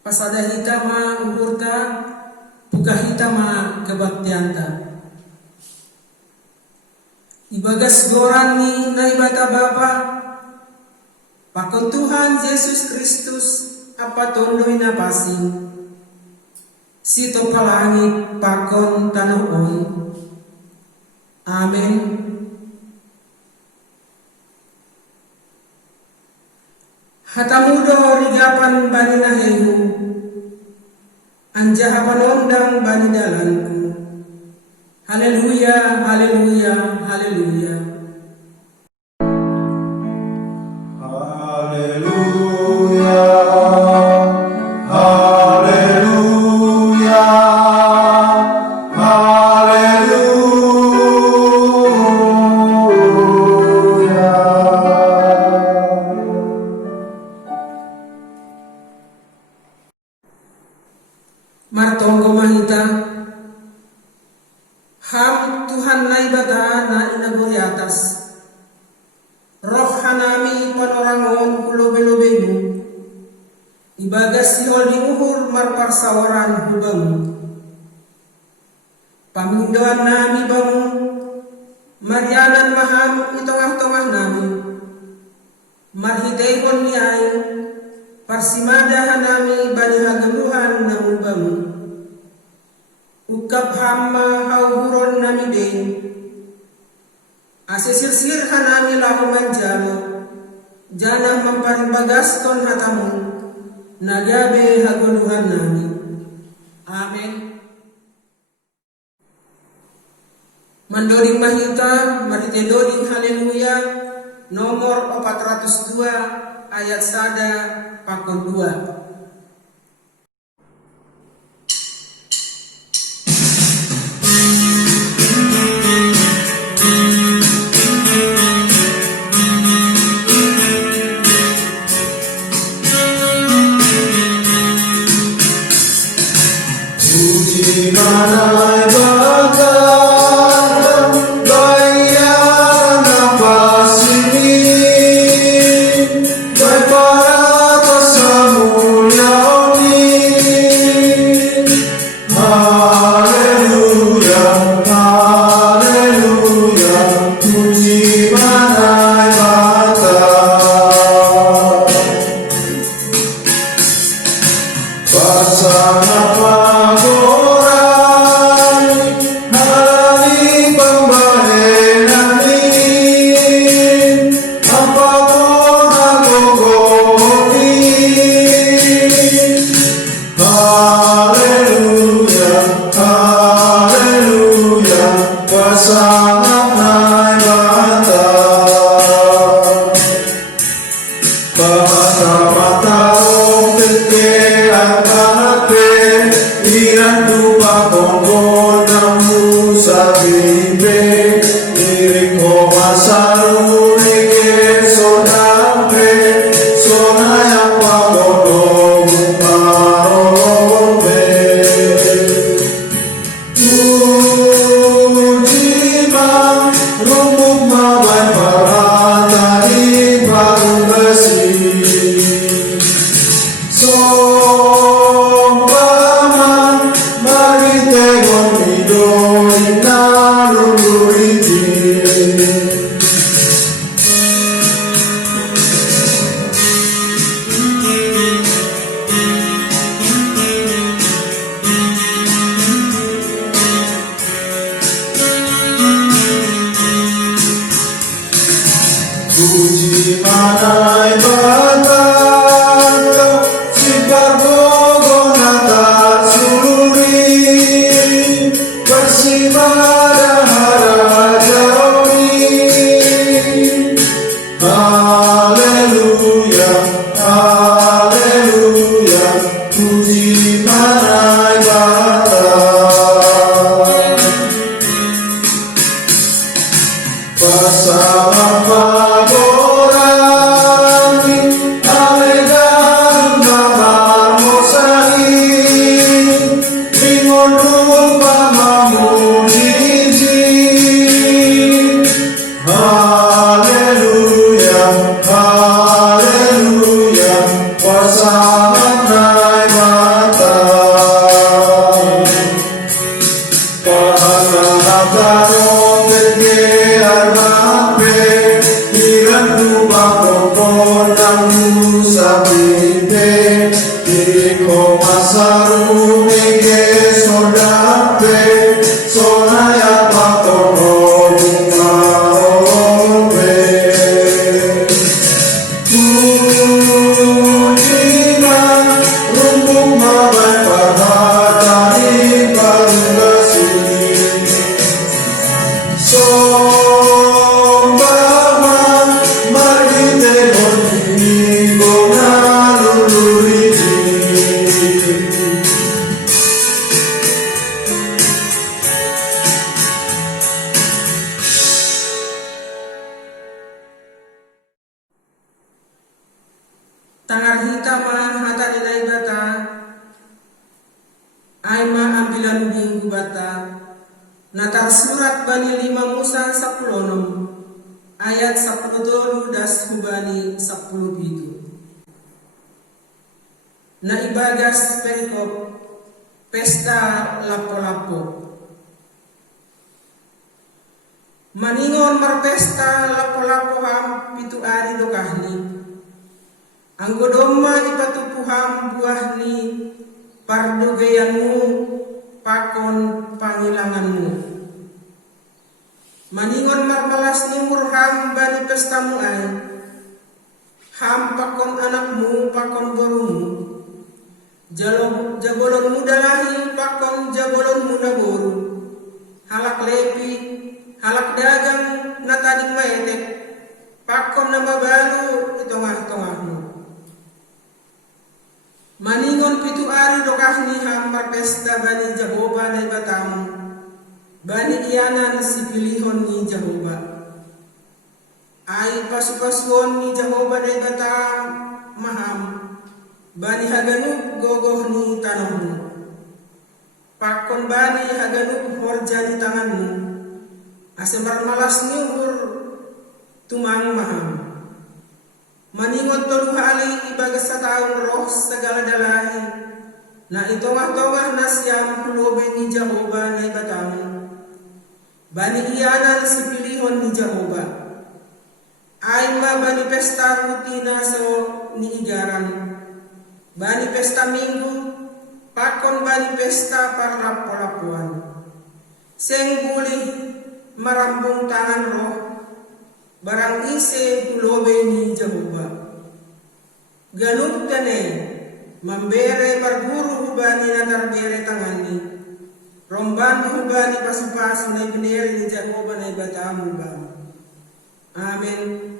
pasada hitama uhurta buka hitama kebaktianta. Ibagas gorani na ibata Bapa, pakon Tuhan Yesus Kristus apa tondoy na pasing, sito palangit pakon tanaoy. Amen. Hatamudo rigapan bani na heyu, anja hapanondang bani dalanku. Haleluya, haleluya, haleluya. Haleluya, haleluya, haleluya. Martonggo mahita, ham Tuhan na ibata na inagoy atas. Roh hanami panorangon kulobe-lobe mo, ibagas si Oldi uhur marparsawaran hubamu. Pamindoan nami bamu, marianan maham itongah-tongah nami. Marhitehon ni ay, parsimadahan nami bani hagaluhan na hubamu. Ukap hamma hauhuron nami din, asisir-sir hanami lahu manjalo, janah mamparibagaston hatamu, nagabe haguluhan nami. Amen. Mandoring mahita, maritedoring haleluya, nomor 402 ayat sada pakon 2. Puji manai bakal bayan nafas ini, baik para kesamuliaan ini. Haleluya, haleluya, puji manai bakal. Bersama pagoran hari pembahanan ini, apapun agogoni. Haleluya, haleluya, bersama naik batal. Mata-mata peke anake irandu pagongo namu sabibe iring masaru nike sonampe sonaya pagono marobe. Ujiman rumuk mabai paratari baru besi. Sompaman maritegon midoi naruriti. Puji manai bakal si pargogo nata suluri persimada harajawi. Haleluya, haleluya, puji manai bakal. Bersama pagorani alegan gambar mosai, bingon rupa mamuji. Haleluya, haleluya, bersama naik Iko masaru nege sordape sonaya patono bungaobe Tujinan rumpung mabai parhatani parungasi Sombama margite honi gona luluriji Tangar hita ma hata nilai bata Aima ambilan minggu bata Natal surat Bani 5 Musa 10 ayat 10 das hubani 10 bitu Na ibagas perikop pesta lapo-lapo Maningon marpesta lapo-lapo ham pitu ari dokahni Anggodoma ipatupuham buahni pardogeyanmu pakon pangilanganmu Maningon marmalas ni murham bani pestamu ay ham pakon anakmu pakon borumu jagolonmu dalahi pakon jagolonmu naboru halak lepi halak dagang nataning maetek pakon nama baru itongah-tongahmu Maningon pitu ari dokahni hampar pesta bani Jahoba na ibatamu Bani iyanan si pilihon ni Jahoba Ay pasupasuon ni Jahoba na ibatam maham Bani haganuk gogoh ni tanahmu Pakon bani haganuk horja di tanganmu Asembar malas ni uhur tumang maham Maningon tolu hali ibagas sa taon roh segala dalahi Na itongah-tongah na siyam hulobe ni Jahoba na ibatamu Bani iyanan si pilihon ni Jahoba Ay ma bani pesta rutina so ni igaran Bani pesta minggu pakon bani pesta parlap-lapuan Seng bulih marambung tangan roh Barang ise hulobe ni Jahoba Ganun kane Mambere parguru hubani na tarbere tangani Romban hubani pasupasu na ibineri ni Jahoba na ibatamu ba Amen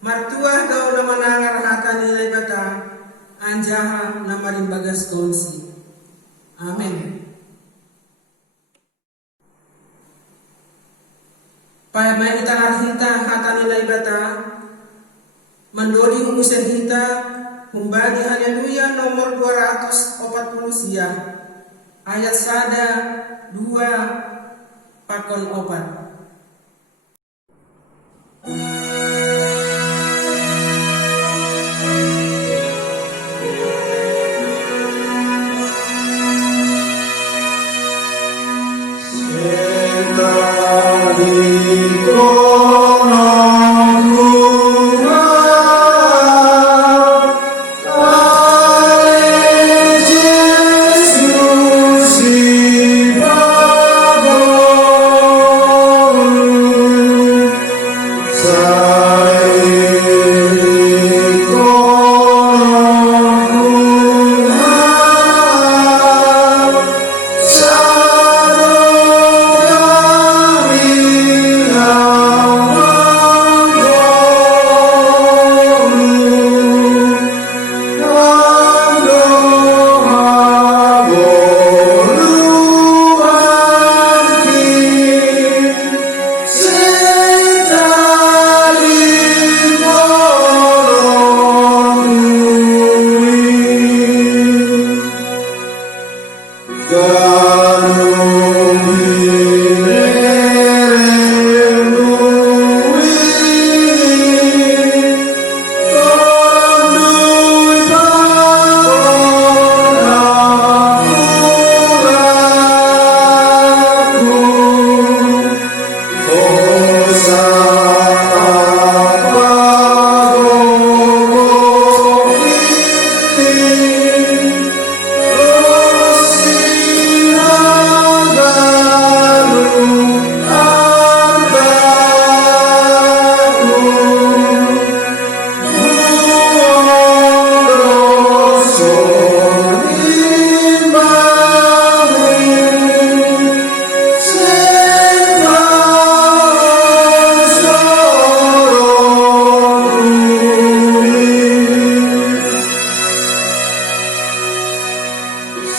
Martuah daw na manangar hata nila ibata Anjaha na marimbagas konsi Amen Paya may itangar hita hata nila ibata Mandoli humusan hita Humbani haleluya nomor 240 siya Ayat sada 2 pakon 4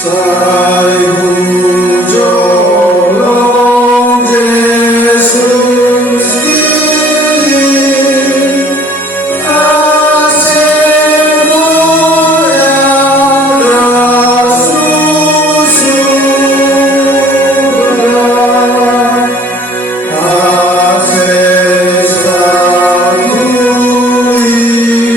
Sai jolong Yesus kini asemu yang rasusurah asesaku irani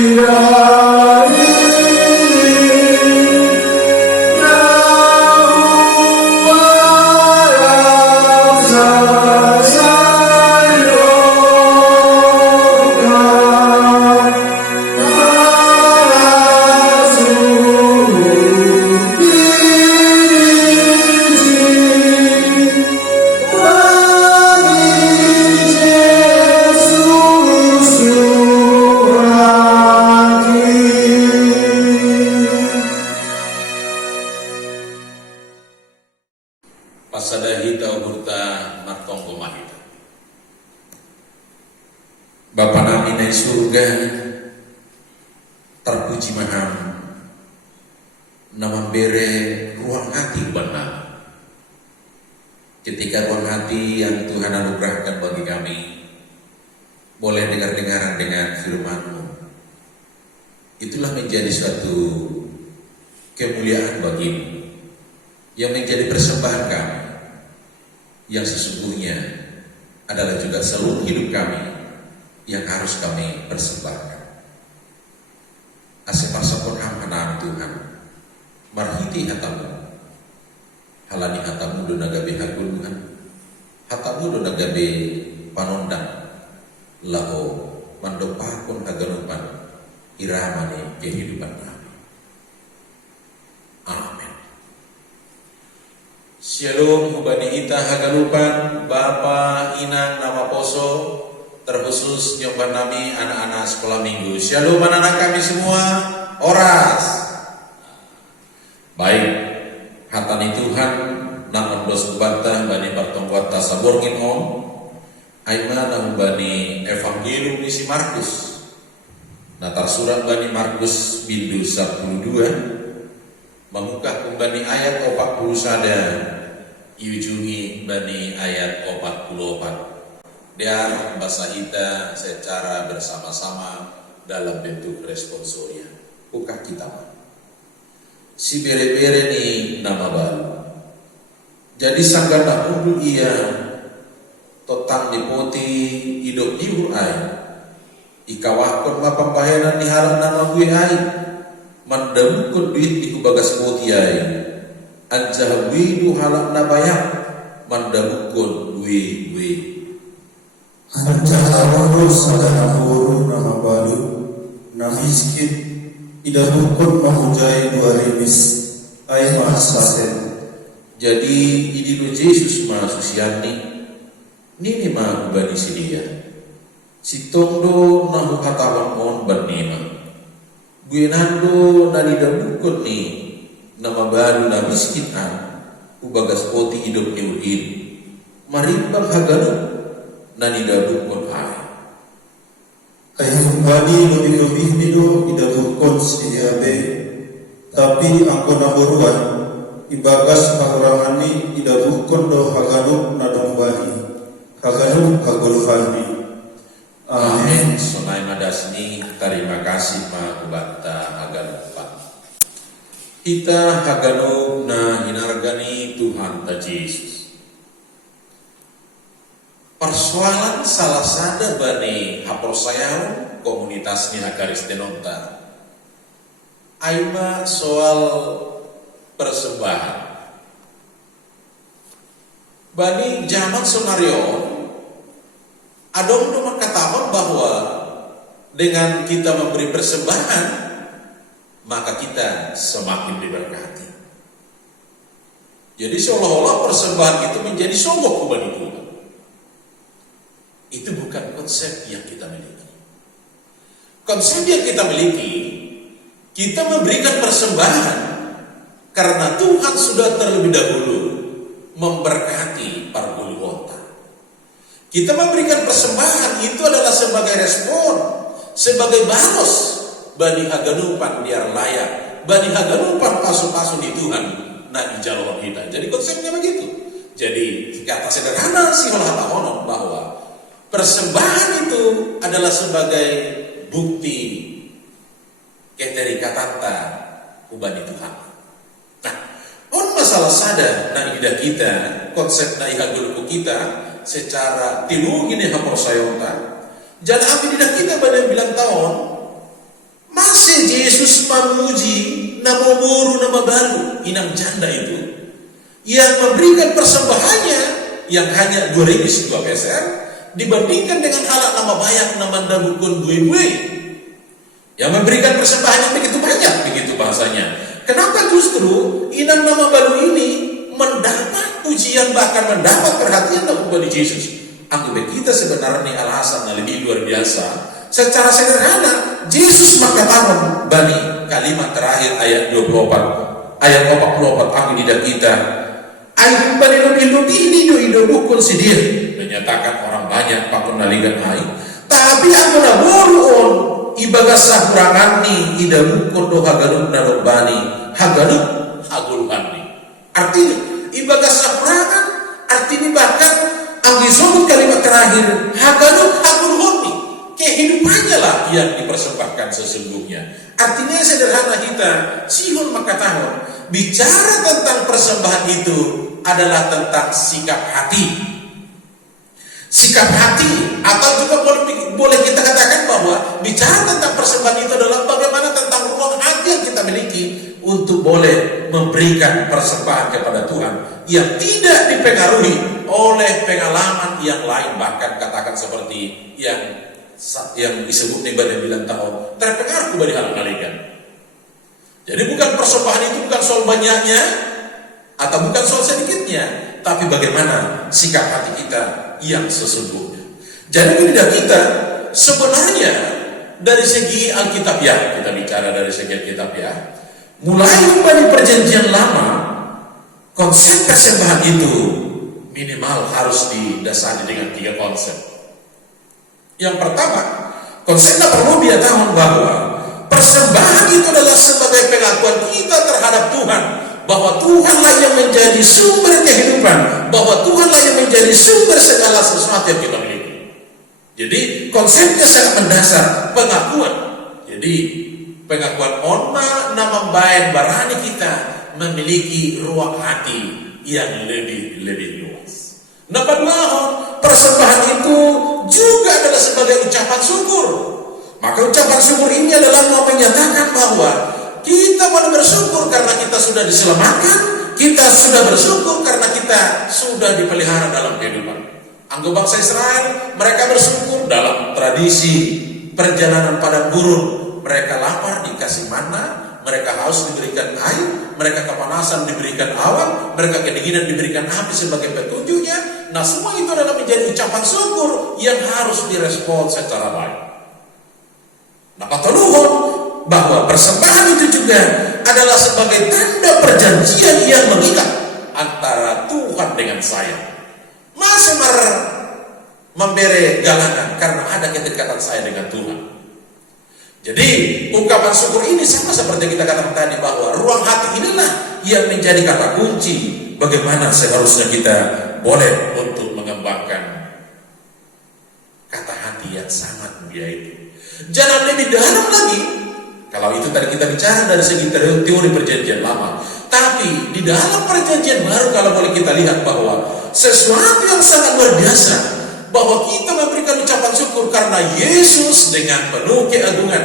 Pasada hita uburta matonggo mahita. Bapa nami naik surga, terpuji maham, nama bere ruang hati benar. Ketika ruang hati yang Tuhan anugerahkan bagi kami, boleh dengar-dengaran dengan firman-Mu. Itulah menjadi suatu kemuliaan bagimu, yang menjadi persembahan kami, yang sesungguhnya adalah juga seluruh hidup kami yang harus kami persembahkan. Asepasapun amanah Tuhan, marhiti hatamu, halani hatamu do nagabe haguluhan, hatamu do nagabe panondang, laho mandopakun haganupan iramane kehidupan kami. Amin. Shalom hubani ita hagalupan Bapa Inang nama poso terkhusus nyoban nami anak-anak sekolah minggu. Shalom anak-anak kami semua. Oras. Baik, hatani Tuhan nang dos bantah bani partongkota saborgin om. Aima nang bani evangelium isi Markus. Natar surat bani Markus bindu 12 membuka kembali ayat 40 sada ujungi bani ayat 44. Dia bahasa kita secara bersama-sama dalam bentuk responsoria. Buka kita si bere-bere ni nama baru. Jadi sanggata undu ia totang dipoti hidup diurai ikawahkon mapambayanan ni harap nama gue ai mandamukun duit di kubagas poti ai anjah widu halak nabayak mandamukun gue Anjah awal sadana huru nama baru na miskin ida rukun mahujai 2 rimis ay mahasasen. Jadi idino Yesus ma susiani nini ma ubani sidia si tondo nahu katawan on bernima gue nando nani dabukun ni nama baru na miskin an ubagas poti hidup ni uhin marimbang haganu nani dabukun ay Ay humbani lebih-lebih nido ida rukun sidiabe tapi angko naburuan ibagas pahurangani ida rukun do haganuk nadong bahi haganuk hagulfani. Amin. Sonai madasni terima kasih ma ubata haganupan. Kita haganu na hinargani Tuhan ta Yesus. Persoalan salah sada bani haporsayaw komunitasnya Hagaris Denonta. Aima soal persembahan. Bani zaman sonario adong cuma katakan bahwa dengan kita memberi persembahan maka kita semakin diberkati. Jadi seolah-olah persembahan itu menjadi sogok kepada Tuhan. Itu bukan konsep yang kita miliki. Konsep yang kita miliki, kita memberikan persembahan karena Tuhan sudah terlebih dahulu memberkati pargulu wonta. Kita memberikan persembahan itu adalah sebagai respon, sebagai balas bani haganupan biar layak, bani haganupan pasu-pasu di Tuhan na ijalon hita. Jadi konsepnya begitu. Jadi kata sederhana si Hatahonon bahwa persembahan itu adalah sebagai bukti keterikatanta ubani Tuhan. Nah, on masalah sada na ida kita, konsep na ihagulku kita secara tilu ini haporsayonta. Jangan api tidak kita pada bilang tahun masih Yesus memuji nama buru nama baru inang janda itu yang memberikan persembahannya yang hanya 2 peser dibandingkan dengan halak nama bayak nama dabukun bue-bue yang memberikan persembahan yang begitu banyak, begitu bahasanya. Kenapa justru inang nama baru ini mendapat pujian bahkan mendapat perhatian dari Yesus? Anggap kita sebenarnya alasan yang lebih luar biasa. Secara sederhana, Yesus mengatakan bani kalimat terakhir ayat 24, ayat 44 aku tidak kita. Ayat bani lebih ini do bukun sidir menyatakan orang banyak pakun naligan hai. Tapi aku na boruon ibagas sakurangani ida bukun do hagaduk na bani hagaduk hagulhani. Artinya ibagas sakurangan artinya bahkan ang disebut kalimat terakhir hagaduk hagulhani. Kehidupannya lah yang dipersembahkan sesungguhnya. Artinya sederhana kita, Sihon Makatahon bicara tentang persembahan itu adalah tentang sikap hati. Sikap hati, atau juga boleh kita katakan bahwa bicara tentang persembahan itu adalah bagaimana tentang ruang hati yang kita miliki untuk boleh memberikan persembahan kepada Tuhan yang tidak dipengaruhi oleh pengalaman yang lain, bahkan katakan seperti yang disebut ibadah bilang tahu terpengaruh dari hal kalian. Jadi bukan persembahan itu bukan soal banyaknya atau bukan soal sedikitnya, tapi bagaimana sikap hati kita yang sesungguhnya. Jadi tidak kita sebenarnya dari segi Alkitabiah, kita bicara dari segi Alkitabiah, mulai dari perjanjian lama konsep persembahan itu minimal harus didasari dengan 3 konsep. Yang pertama, konsepnya perlu dia tahu bahwa persembahan itu adalah sebagai pengakuan kita terhadap Tuhan, bahwa Tuhanlah yang menjadi sumber kehidupan, bahwa Tuhanlah yang menjadi sumber segala sesuatu yang kita miliki. Jadi konsepnya sangat mendasar, pengakuan. Jadi pengakuan onna nama baik barani kita memiliki ruang hati yang lebih luas. Nomor 2, persembahan itu juga adalah sebagai ucapan syukur. Maka ucapan syukur ini adalah mau menyatakan bahwa kita mau bersyukur karena kita sudah diselamatkan, kita sudah bersyukur karena kita sudah dipelihara dalam kehidupan. Anggap bangsa Israel, mereka bersyukur dalam tradisi perjalanan padang gurun. Mereka lapar dikasih mana, mereka haus diberikan air, mereka kepanasan diberikan awan, mereka kedinginan diberikan api sebagai petunjuknya. Nah, semua itu adalah menjadi ucapan syukur yang harus direspon secara baik. Nah, kata Luhur bahwa persembahan itu juga adalah sebagai tanda perjanjian yang mengikat antara Tuhan dengan saya. Masa memberi galangan karena ada kedekatan saya dengan Tuhan. Jadi ungkapan syukur ini sama seperti kita katakan tadi bahwa ruang hati inilah yang menjadi kata kunci bagaimana seharusnya kita boleh untuk mengembangkan kata hati yang sangat mulia itu. Jangan lebih dalam lagi. Kalau itu tadi kita bicara dari segi teori perjanjian lama, tapi di dalam perjanjian baru kalau boleh kita lihat bahwa sesuatu yang sangat luar biasa, bahwa kita memberikan ucapan syukur karena Yesus dengan penuh keagungan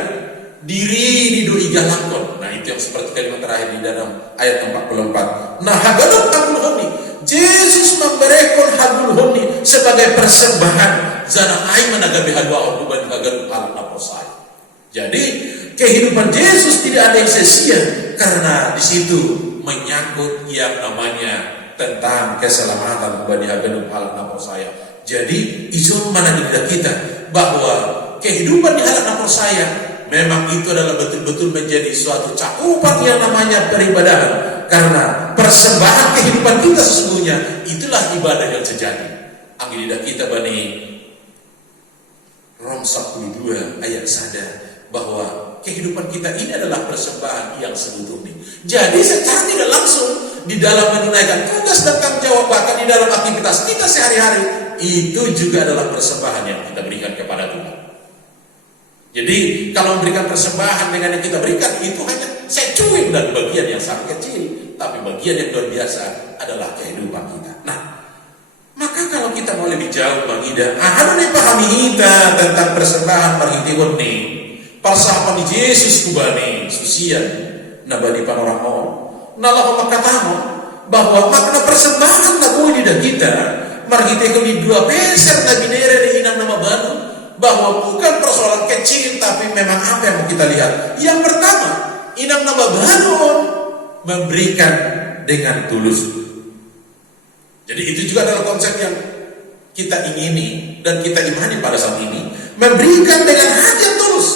diri didoi galakon. Nah, itu yang seperti kalimat terakhir di dalam ayat 44. Nah, hagaduk hagul honi, Yesus memberikan hagul honi sebagai persembahan zana ai menagabi hadwa uban hagaduk alat naposai. Jadi kehidupan Yesus tidak ada yang sia-sia karena di situ menyangkut yang namanya tentang keselamatan ubani hagaduk alat naposai. Jadi izin mana di kita bahwa kehidupan di alat naposai memang itu adalah betul-betul menjadi suatu cakupan yang namanya peribadahan. Karena persembahan kehidupan kita sesungguhnya itulah ibadah yang sejati. Ambil lidah kita bani Rom 12 ayat sadar bahwa kehidupan kita ini adalah persembahan yang sebetulnya. Jadi secara tidak langsung di dalam menunaikan tugas dan tanggung jawab, bahkan di dalam aktivitas kita sehari-hari, itu juga adalah persembahan yang kita berikan kepada Tuhan. Jadi kalau memberikan persembahan dengan yang kita berikan itu hanya secuil dan bagian yang sangat kecil, tapi bagian yang luar biasa adalah kehidupan kita. Nah, maka kalau kita mau lebih jauh, Bang Ida, harus dipahami kita tentang persembahan marhitihon nih. Persahapan di Yesus kubani susian nabadi panoramon. Nalah makatamu bahwa makna persembahan lagu di kita marhitihon di dua peser na binere di inang nama baru, bahwa bukan persoalan kecil, tapi memang apa yang mau kita lihat. Yang pertama, inang nama baru memberikan dengan tulus. Jadi itu juga adalah konsep yang kita ingini dan kita imani pada saat ini. Memberikan dengan hati yang tulus.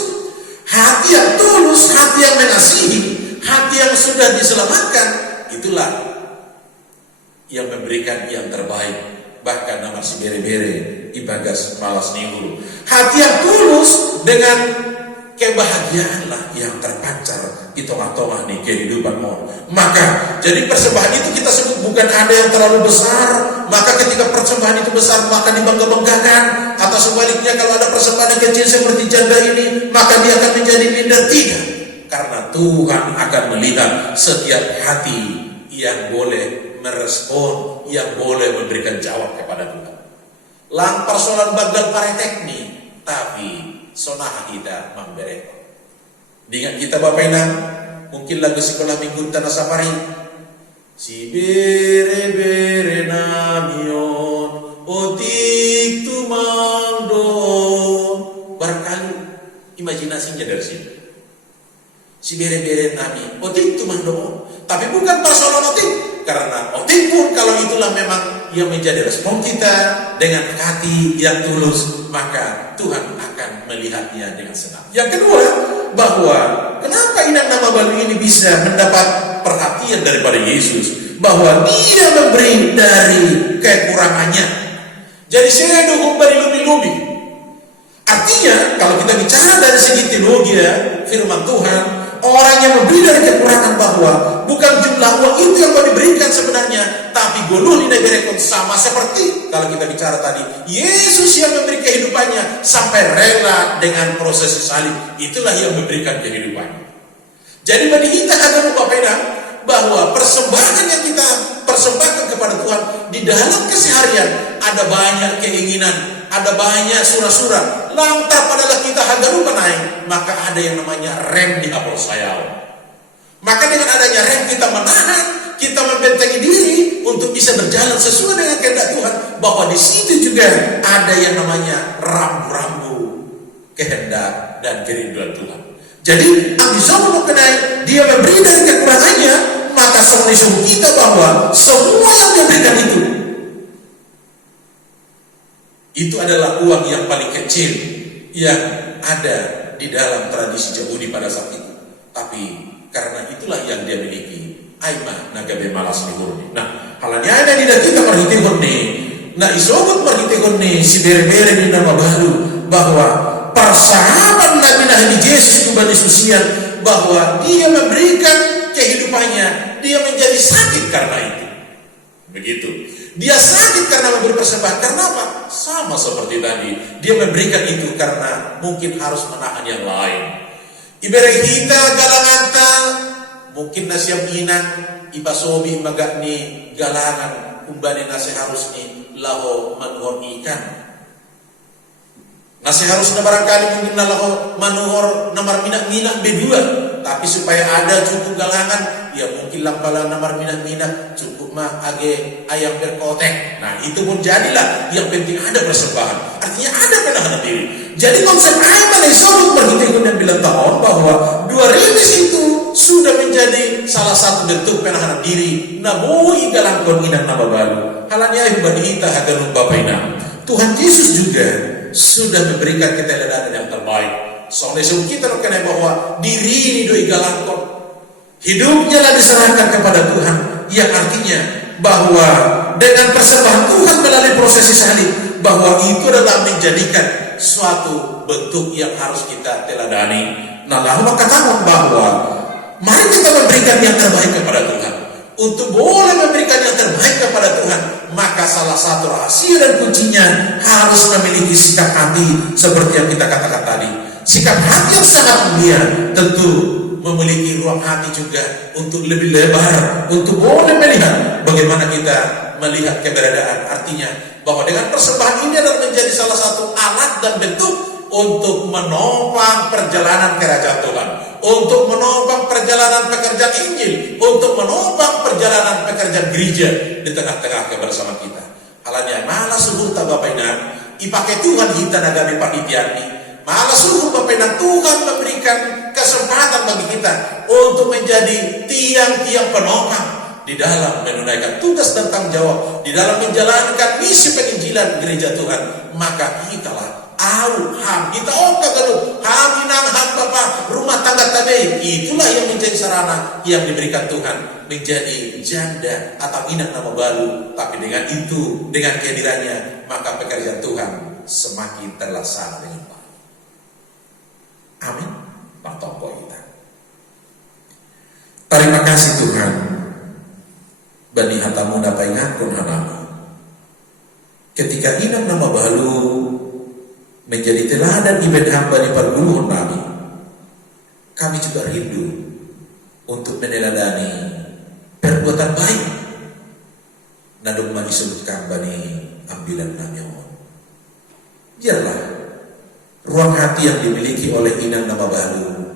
Hati yang tulus, hati yang mengasihi, hati yang sudah diselamatkan, itulah yang memberikan yang terbaik. Bahkan nama si bere-bere ibagas malas nihul. Hati yang tulus dengan kebahagiaanlah yang terpancar di tengah-tengah nih kehidupanmu. Maka jadi persembahan itu kita sebut bukan ada yang terlalu besar, maka ketika persembahan itu besar maka dibangga-banggakan, atau sebaliknya kalau ada persembahan yang kecil seperti janda ini maka dia akan menjadi minder. Tidak, karena Tuhan akan melihat setiap hati yang boleh merespon, yang boleh memberikan jawab kepada Tuhan. Lang persoalan bagal pare teknik, tapi sonaha kita memberi. Dengan kita Bapak Inang, mungkin lagu sekolah minggu tanah safari. Si bere-bere namion, otik tumandon. Barangkali imajinasinya dari sini. Si bere-bere nami, otik tumandon. Tapi bukan persoalan otik, karena otik pun kalau itulah memang yang menjadi respon kita dengan hati yang tulus, maka Tuhan akan melihatnya dengan senang. Yang kedua, bahwa kenapa inang nama baru ini bisa mendapat perhatian daripada Yesus, bahwa dia memberi dari kekurangannya. Jadi saya dukung beri lebih-lebih. Artinya kalau kita bicara dari segi teologi firman Tuhan, orang yang memberi dari kekurangan, bahwa bukan jumlah uang itu yang mau diberikan sebenarnya, tapi golul ini berekon sama seperti kalau kita bicara tadi, Yesus yang memberi kehidupannya sampai rela dengan proses salib, itulah yang memberikan kehidupannya. Jadi bagi kita akan berbeda bahwa persembahan yang kita persembahkan kepada Tuhan di dalam keseharian ada banyak keinginan, ada banyak surah-surah. Lantar padalah kita harga rupa naik, maka ada yang namanya rem di apel sayau. Maka dengan adanya rem kita menahan, kita membentengi diri untuk bisa berjalan sesuai dengan kehendak Tuhan. Bahwa di situ juga ada yang namanya rambu-rambu kehendak dan kerinduan Tuhan. Jadi Abisama mengenai dia memberi dari kekurangannya, maka sungguh kita bahwa semua yang dia berikan itu adalah uang yang paling kecil yang ada di dalam tradisi Yahudi pada saat itu. Tapi karena itulah yang dia miliki, aima nagabe malas nihurni. Nah, halanya ada di kita marhitihon nih. Nah, isobut marhitihon nih si bere-bere di nama baru, bahwa persahabat Nabi Nabi Yesus kubani susian, bahwa dia memberikan kehidupannya, dia menjadi sakit karena itu. Begitu. Dia sakit karena memberi persembahan. Karena apa? Sama seperti tadi. Dia memberikan itu karena mungkin harus menahan yang lain. Ibarat kita galanganta, mungkin nasiam inang, ibasobi magak ni galangan, kumbani nasi harus ni laho manuhor ikan. Nasi harusnya barangkali mungkin laho manuhor namar minak-minak bedua. Tapi supaya ada cukup galangan, ya mungkin lang pala namar minak-minak cukup mah age ayam berkotek. Nah itu pun jadilah, yang penting ada persembahan. Artinya ada penahanan diri. Jadi konsep ayam yang disebut berhitung yang bilang tahun bahwa dua rilis itu sudah menjadi salah satu bentuk penahanan diri. Nabui galangkon inang nama baru. Halanya ibu kita haganung bapak inang. Tuhan Yesus juga sudah memberikan keteladanan yang terbaik. Soalnya kita rekan bahwa diri ini doi galangkon, hidupnya lah diserahkan kepada Tuhan, yang artinya bahwa dengan persembahan Tuhan melalui prosesi salib, bahwa itu adalah menjadikan suatu bentuk yang harus kita teladani. Nah lalu katakan bahwa mari kita memberikan yang terbaik kepada Tuhan. untuk boleh memberikan yang terbaik kepada Tuhan, maka salah satu rahasia dan kuncinya harus memiliki sikap hati seperti yang kita katakan tadi. Sikap hati yang sangat mulia tentu memiliki ruang hati juga untuk lebih lebar, untuk boleh melihat bagaimana kita melihat keberadaan. Artinya bahwa dengan persembahan ini adalah menjadi salah satu alat dan bentuk untuk menopang perjalanan kerajaan Tuhan, untuk menopang perjalanan pekerjaan Injil, untuk menopang perjalanan pekerjaan gereja di tengah-tengah kebersamaan kita. Halanya malah suruh Bapak Inan ipakai Tuhan kita nagami panitiani, malah suruh Bapak Inan Tuhan memberikan kesempatan bagi kita untuk menjadi tiang-tiang penopang di dalam menunaikan tugas dan tanggung jawab, di dalam menjalankan misi penginjilan gereja Tuhan. Maka kitalah kita kagaluh inang Bapa rumah tangga tabe, itulah yang menjadi sarana yang diberikan Tuhan menjadi janda atau inak nama baru. Tapi dengan itu, dengan kehadirannya, maka pekerjaan Tuhan semakin terlaksana dengan baik. Amin. Patoko kita. Terima kasih Tuhan. Bani hatamu dapat ingatkan hanamu. Ketika inak nama baru menjadi teladan ibadah hamba di perguluhan kami juga rindu untuk meneladani perbuatan baik. Nadung disebutkan bani ambilan nami. Biarlah ruang hati yang dimiliki oleh inang nama baru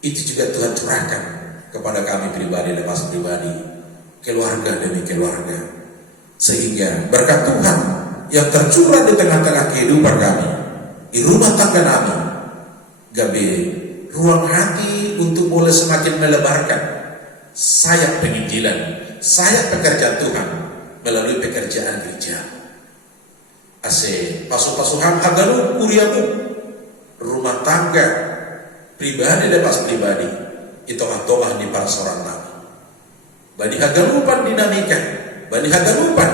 itu juga Tuhan curahkan kepada kami pribadi, lepas pribadi, keluarga demi keluarga, sehingga berkat Tuhan yang tercurah di tengah-tengah kehidupan kami, di rumah tangga kami, gabe ruang hati untuk boleh semakin melebarkan sayap penginjilan, sayap pekerjaan Tuhan melalui pekerjaan gereja. Ase pasu-pasuhan hagalu kuriamu, rumah tangga pribadi lepas pribadi, itu atoma di para seorang nabi. Bani hagalupan dinamika, bani hagalupan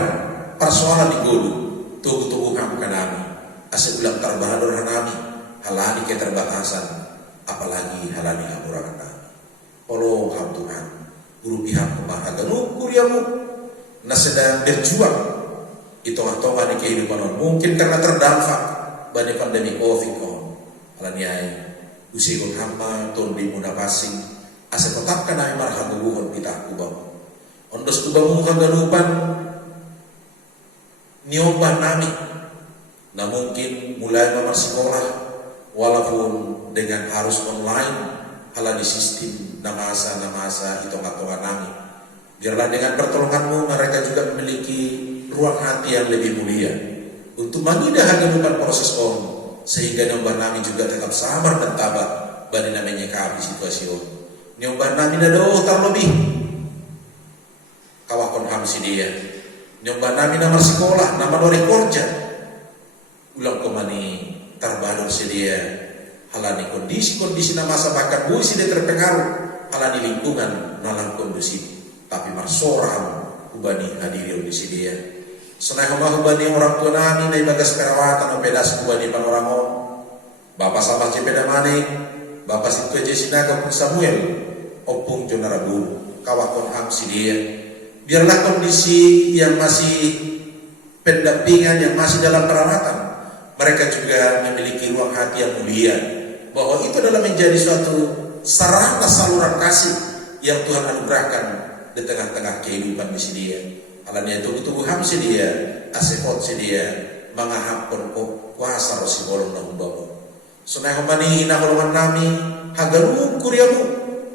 persoalan di godu, tubuh-tubuh ham kanami, ase ulang terbahadur hanami, halani keterbatasan, apalagi halani hamurangan nami. Tolong ham Tuhan, guru pihak pemahaganu kuriamu, na sedang berjuang, itu atoma di kehidupan mungkin karena terdampak bani pandemi COVID halaniai usikon hamba ton di muda pasing, ase tetapkan nami marhagubuhon pitah kubamu, ondos kubamu hagalupan nyoba nami, nah mungkin mulai nomor sekolah walaupun dengan harus online ala di sistem namasa hitung-hitungan nami. Biarlah dengan pertolonganmu mereka juga memiliki ruang hati yang lebih mulia untuk mengidah hagalupan proses sehingga nyoba nami juga tetap sabar dan tabah bani namanya kabi situasi nyoba nami nado terlebih kawakon hamsi dia nyoba nami nama sekolah, nama dori kerja, ulang kemani terbaru sedia, halani kondisi nama masa bahkan busi dia terpengaruh, halani lingkungan nalang kondusif, tapi marsorang ubani hadiri di sedia. Senai ubani orang tua nami na ibagas perawatan opedas ubani panorangon, bapak sama cepeda mane, bapak situ aja sinaga pun Samuel, opung jonarabu, kawakon ham sedia. Biarlah kondisi yang masih pendampingan, yang masih dalam perawatan, mereka juga memiliki ruang hati yang mulia, bahwa itu adalah menjadi suatu sarana saluran kasih yang Tuhan anugerahkan di tengah-tengah kehidupan di dia. Alanya tubuh-tubuh ham dia, asekot dia, mengahapkan kuasa rosi bolong na humbamu. Sunai humani na golongan nami, hagaru kuriamu,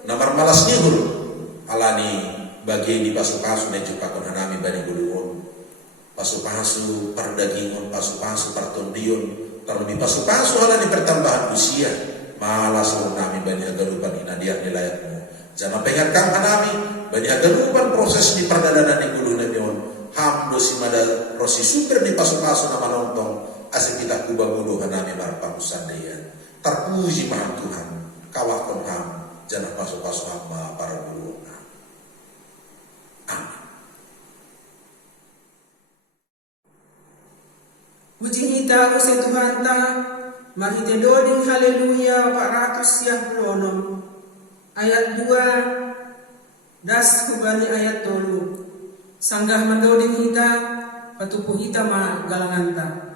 namar malas nihur, alani bagi di pasu-pasu dan juga konhanami bani guluon, pasu-pasu perdagingon, pasu-pasu pertondion, terlebih pasu-pasu ala di pertambahan usia, malas nami bani agalupan inadiak di layakmu. Jangan pengatkan hanami bani agalupan proses di perdadanan di gulu namion, hamdo si mada rosi super di pasu-pasu nama lontong, asik kita kubah gulu hanami marpamusan dia. Terpuji maha Tuhan, kawakon ham, jangan pasu-pasu hamba para gulu. Puji hita usai Tuhan ta, mahite doding haleluya 400 ayat 2, Das hubani ayat tolu. Sanggah mandoding hita, patupu hita ma galanganta.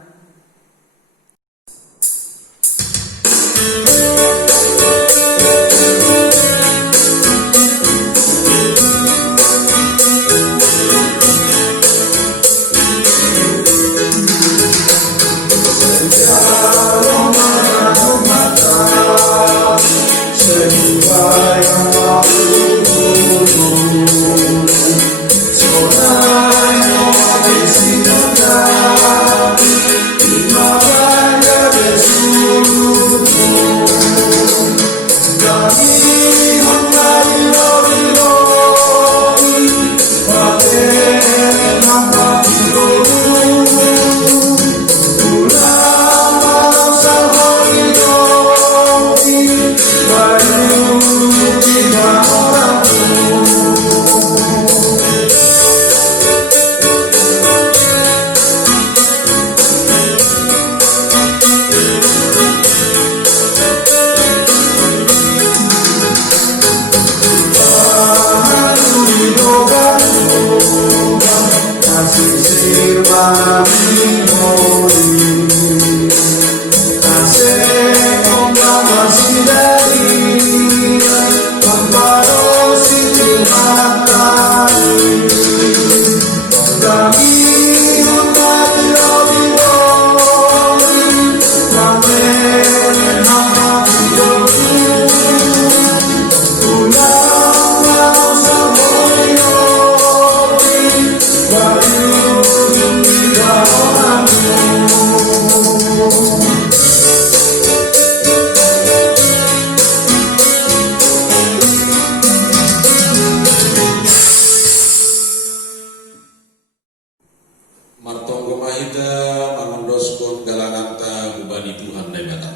Martonggo mahita mangondoskon galanganta gubani Tuhan na bata.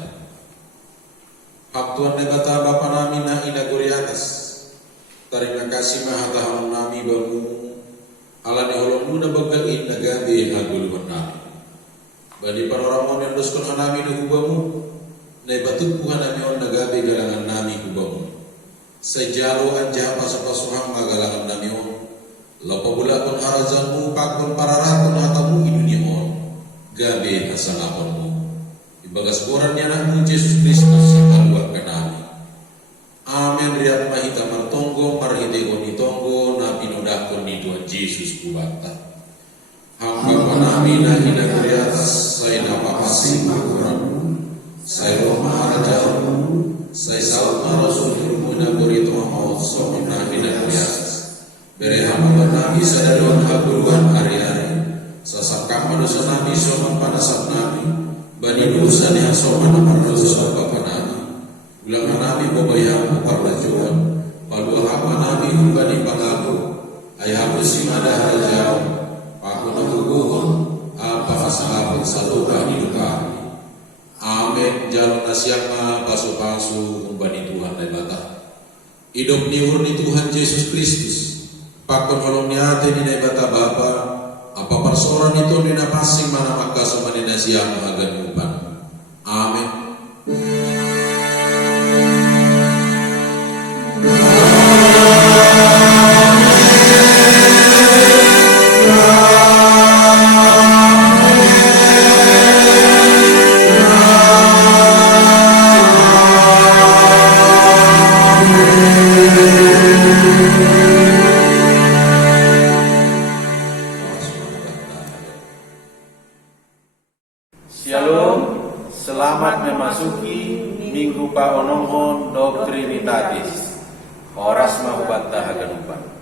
Haptuan na bata Bapa namin na inaguri atas. Terima kasih mahatahang nami bamu. Ala ni holong muna bagain na gabi aguluan namin. Bani paroramon yang doskon anami na gubamu. Na ibatupuhan namin on na gabi galangan nami gubamu. Sejalo anja pasapasuhang magalangan nami on. Lapabula kon harazanmu pakon pararakon hatamu di dunia on gabe hasanaponmu ibagas boran anakmu Yesus Kristus yang keluar ke nami. Amin. Riat mahita martonggo marhite koni tonggo na pinodakon ni Tuhan Yesus kubata. Hamba panami na hina kuri atas saya napapasing makuramu saya roh maharajamu saya saut marasulumu na kuri Tuhan maut somin na hina kuri atas. Beri hamba nabi sadaluan habuluan hari-hari sasakam manusia nabi soman panasat nabi bani dosa ni soman amar dosa bapa nabi ulang nabi babayamu parlajuan palua hamba nabi bani pangaku ayah besimada harajau aku naguguhon apa hasalapun saluka hidup kami. Amin. Jalan nasyama pasu-pasu bani Tuhan dan bata hidup niur ni Tuhan Yesus Kristus pakon holong niate ni bata Bapa apa persoalan itu ni napasing mana maka semanina siang agan upan. Amin. Shalom, selamat memasuki Minggu Paononghon Doktrinitatis. Horas mahubantah hagan upan.